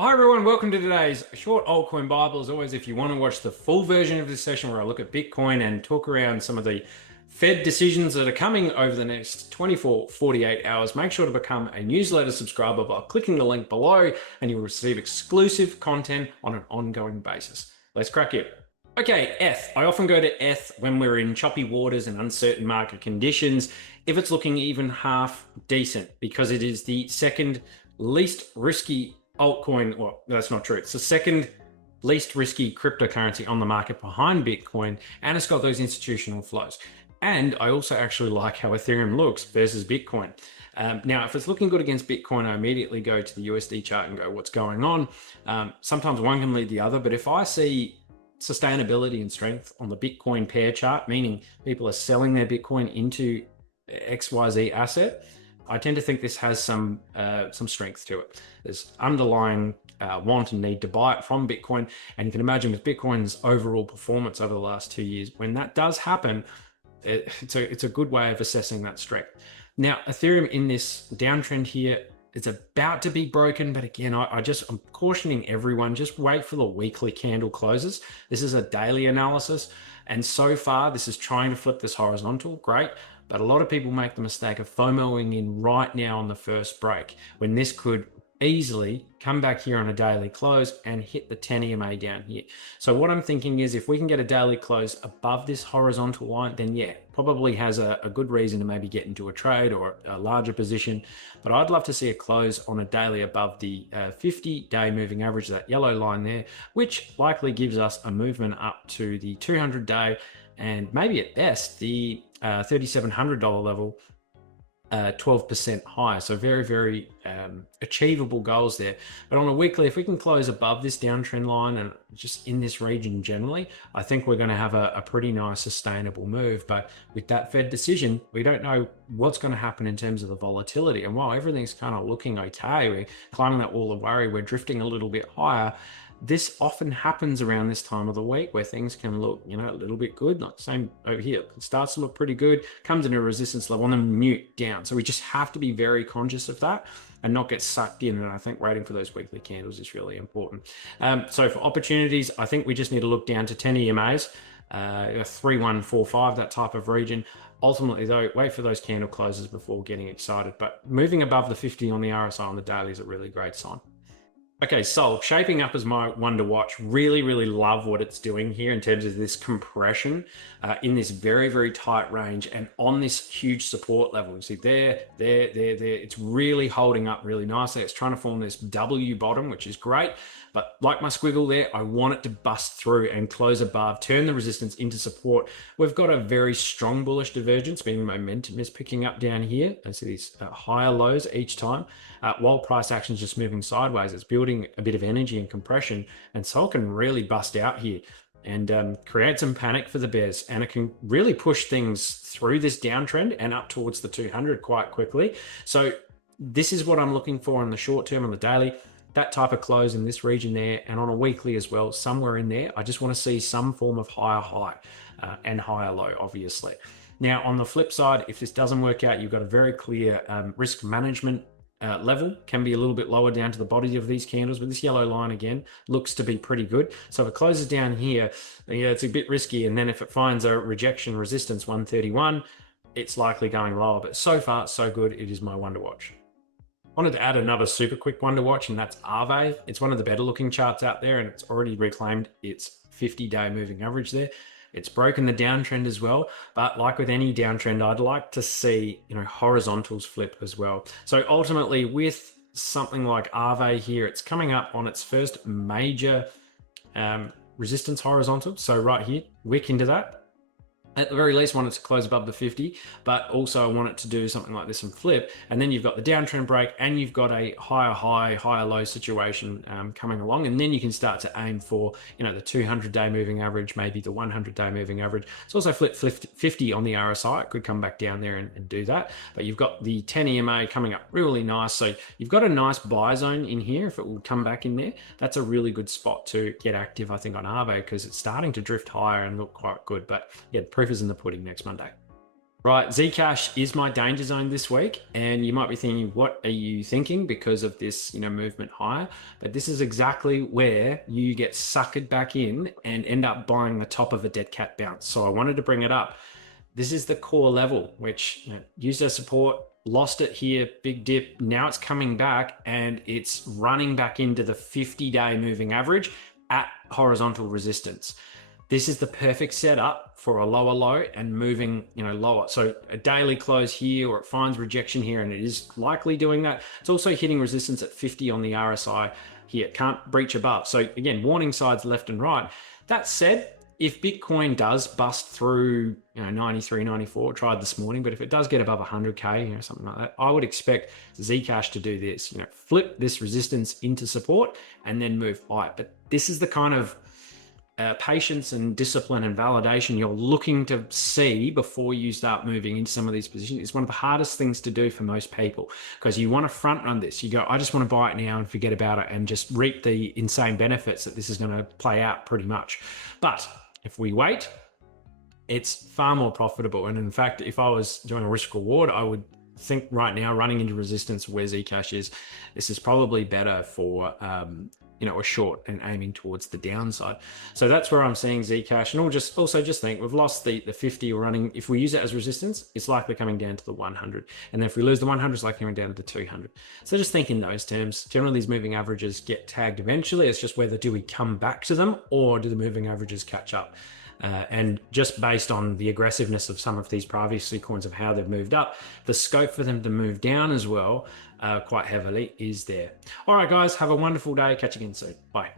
Hi everyone, welcome to today's short altcoin Bible. As always, if you want to watch the full version of this session where I look at Bitcoin and talk around some of the Fed decisions that are coming over the next 24, 48 hours, make sure to become a newsletter subscriber by clicking the link below and you'll receive exclusive content on an ongoing basis. Let's crack it. Okay, ETH. I often go to ETH when we're in choppy waters and uncertain market conditions, if it's looking even half decent, because it is the second least risky altcoin. Well, that's not true. It's the second least risky cryptocurrency on the market behind Bitcoin, and it's got those institutional flows. And I also actually like how Ethereum looks versus Bitcoin. Now, if it's looking good against Bitcoin, I immediately go to the USD chart and go, what's going on? Sometimes one can lead the other, but if I see sustainability and strength on the Bitcoin pair chart, meaning people are selling their Bitcoin into XYZ asset, I tend to think this has some strength to it. There's underlying want and need to buy it from Bitcoin. And you can imagine with Bitcoin's overall performance over the last 2 years, when that does happen, it's a good way of assessing that strength. Now, Ethereum in this downtrend here, it's about to be broken, but again, I'm cautioning everyone, just wait for the weekly candle closes. This is a daily analysis, and so far this is trying to flip this horizontal, great, but a lot of people make the mistake of FOMOing in right now on the first break, when this could easily come back here on a daily close and hit the 10 EMA down here. So what I'm thinking is if we can get a daily close above this horizontal line, then yeah, probably has a good reason to maybe get into a trade or a larger position. But I'd love to see a close on a daily above the 50-day moving average, that yellow line there, which likely gives us a movement up to the 200-day and maybe at best the $3,700 level, 12% higher. So very, very achievable goals there. But on a weekly, if we can close above this downtrend line and just in this region generally, I think we're going to have a pretty nice sustainable move. But with that Fed decision, we don't know what's going to happen in terms of the volatility. And while everything's kind of looking okay, we're climbing that wall of worry, we're drifting a little bit higher. This often happens around this time of the week where things can look, a little bit good. Not the same over here. It starts to look pretty good, comes into a resistance level and then mute down. So we just have to be very conscious of that and not get sucked in. And I think waiting for those weekly candles is really important. So for opportunities, I think we just need to look down to 10 EMAs, 3145, that type of region. Ultimately though, wait for those candle closes before getting excited. But moving above the 50 on the RSI on the daily is a really great sign. Okay, Sol, shaping up as my one to watch. Really, really love what it's doing here in terms of this compression in this very, very tight range and on this huge support level. You see there. It's really holding up really nicely. It's trying to form this W bottom, which is great. But like my squiggle there, I want it to bust through and close above, turn the resistance into support. We've got a very strong bullish divergence, meaning momentum is picking up down here. I see these higher lows each time, while price action is just moving sideways. It's building a bit of energy and compression, and Sol can really bust out here and create some panic for the bears, and it can really push things through this downtrend and up towards the 200 quite quickly. So this is what I'm looking for in the short term on the daily. That type of close in this region there, and on a weekly as well, somewhere in there. I just want to see some form of higher high and higher low, obviously. Now, on the flip side, if this doesn't work out, you've got a very clear risk management level, can be a little bit lower down to the body of these candles, but this yellow line again looks to be pretty good. So if it closes down here, yeah, it's a bit risky. And then if it finds a rejection resistance 131, it's likely going lower. But so far, so good. It is my one to watch. Wanted to add another super quick one to watch, and that's AAVE. It's one of the better looking charts out there, and it's already reclaimed its 50-day moving average there. It's broken the downtrend as well, but like with any downtrend, I'd like to see horizontals flip as well. So ultimately, with something like AAVE here, it's coming up on its first major resistance horizontal. So right here, wick into that. At the very least, I want it to close above the 50, but also I want it to do something like this and flip. And then you've got the downtrend break and you've got a higher high, higher low situation coming along. And then you can start to aim for, the 200-day moving average, maybe the 100-day moving average. It's also flip 50 on the RSI. It could come back down there and do that. But you've got the 10 EMA coming up really nice. So you've got a nice buy zone in here. If it will come back in there, that's a really good spot to get active, I think, on AAVE, because it's starting to drift higher and look quite good. But yeah, proof is in the pudding next Monday. Right, Zcash is my danger zone this week, and you might be thinking, what are you thinking because of this, movement higher? But this is exactly where you get suckered back in and end up buying the top of a dead cat bounce. So I wanted to bring it up. This is the core level, which used as support, lost it here, big dip. Now it's coming back and it's running back into the 50-day moving average at horizontal resistance. This is the perfect setup for a lower low and moving, lower. So a daily close here, or it finds rejection here, and it is likely doing that. It's also hitting resistance at 50 on the RSI here. It can't breach above. So again, warning signs left and right. That said, if Bitcoin does bust through, 93, 94, tried this morning, but if it does get above 100K, something like that, I would expect Zcash to do this, flip this resistance into support and then move high. But this is the kind of patience and discipline and validation you're looking to see before you start moving into some of these positions. It's one of the hardest things to do for most people, because you want to front run this. You go, I just want to buy it now and forget about it and just reap the insane benefits that this is going to play out pretty much. But if we wait, it's far more profitable. And in fact, if I was doing a risk reward, I would think right now, running into resistance where Zcash is, this is probably better for a short and aiming towards the downside. So that's where I'm seeing Zcash. And also just think, we've lost the 50 we're running. If we use it as resistance, it's likely coming down to the 100. And then if we lose the 100, it's likely coming down to the 200. So just think in those terms. Generally, these moving averages get tagged eventually. It's just whether do we come back to them or do the moving averages catch up? And just based on the aggressiveness of some of these previously coins of how they've moved up, the scope for them to move down as well quite heavily is there. All right, guys, have a wonderful day. Catch you again soon. Bye.